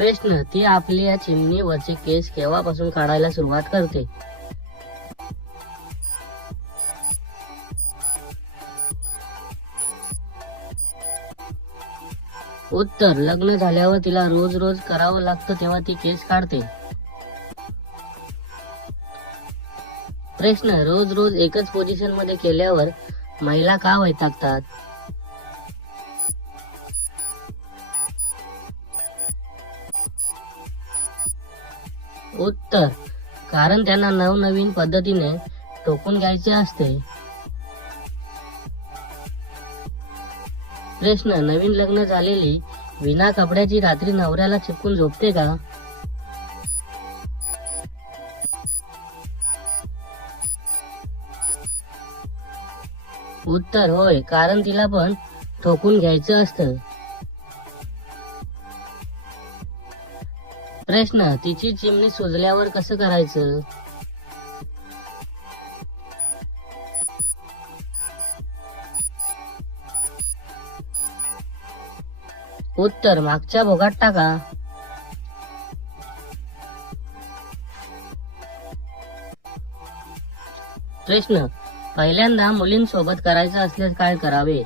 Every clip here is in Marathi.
प्रश्न, ती आपल्या चिमणीवरचे केस केव्हापासून काढायला सुरुवात करते? उत्तर, लग्न झाल्यावर तिला रोज रोज करावं लागतं तेव्हा ती केस काढते. प्रश्न, रोज रोज एकच पोझिशन मध्ये केल्यावर महिला का वैतागतात? उत्तर, कारण त्यांना नवनवीन पद्धतीने टोकून घ्यायचे असते. प्रश्न, नवीन लग्न झालेली विना कपड्याची रात्री नवऱ्याला चिपकून झोपते का? उत्तर, होय, कारण तिला पण ठोकून घ्यायचं असतं. प्रश्न, तिची चिमणी सुजल्यावर कसं करायचं? उत्तर, मागच्या भोगात टाका. प्रश्न, पहिल्यांदा मुलींसोबत करायचं असल्यास काय करावे?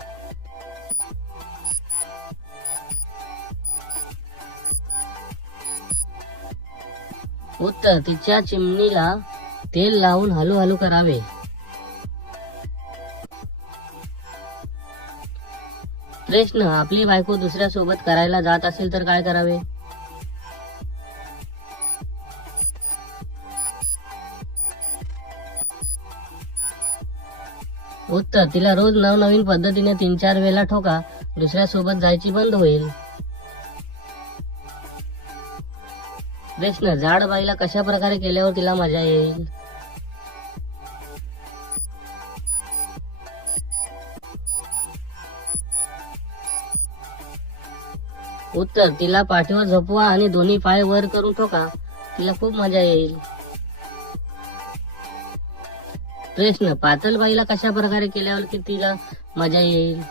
उत्तर, तिच्या चिमणीला तेल लावून हळूहळू करावे. प्रश्न, आपली बायको दुसऱ्या सोबत करायला जात असेल तर काय करावे? उत्तर, तिला रोज नवनवीन पद्धतीने 3-4 वेळा ठोका, दुसऱ्या सोबत जायची बंद होईल. प्रश्न, जाड बाईला कशा प्रकारे केल्यावर तिला मजा येईल? उत्तर, तिला पाठीवर झोपवा आणि दोन्ही पाय वर करून ठोका, तिला खूप मजा येईल. प्रश्न, पातळ बाईला कशा प्रकारे केल्यावर की तिला मजा येईल?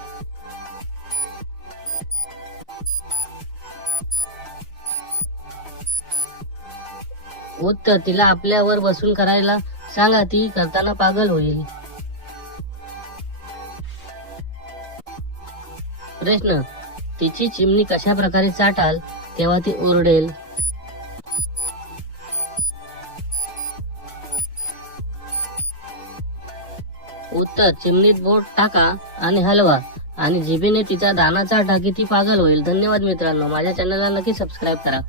उत्तर, तिला आपल्यावर बसून करायला सांगा, ती करताना पागल होईल. प्रश्न, तिची चिमणी कशा प्रकारे चाटाल तेव्हा ती ओरडेल? उत्तर, चिमणीत बोट टाका आणि हलवा आणि जिभेने तिचा दाना चाटा की ती पागल होईल. धन्यवाद मित्रांनो, माझ्या चॅनलला नक्की सबस्क्राईब करा.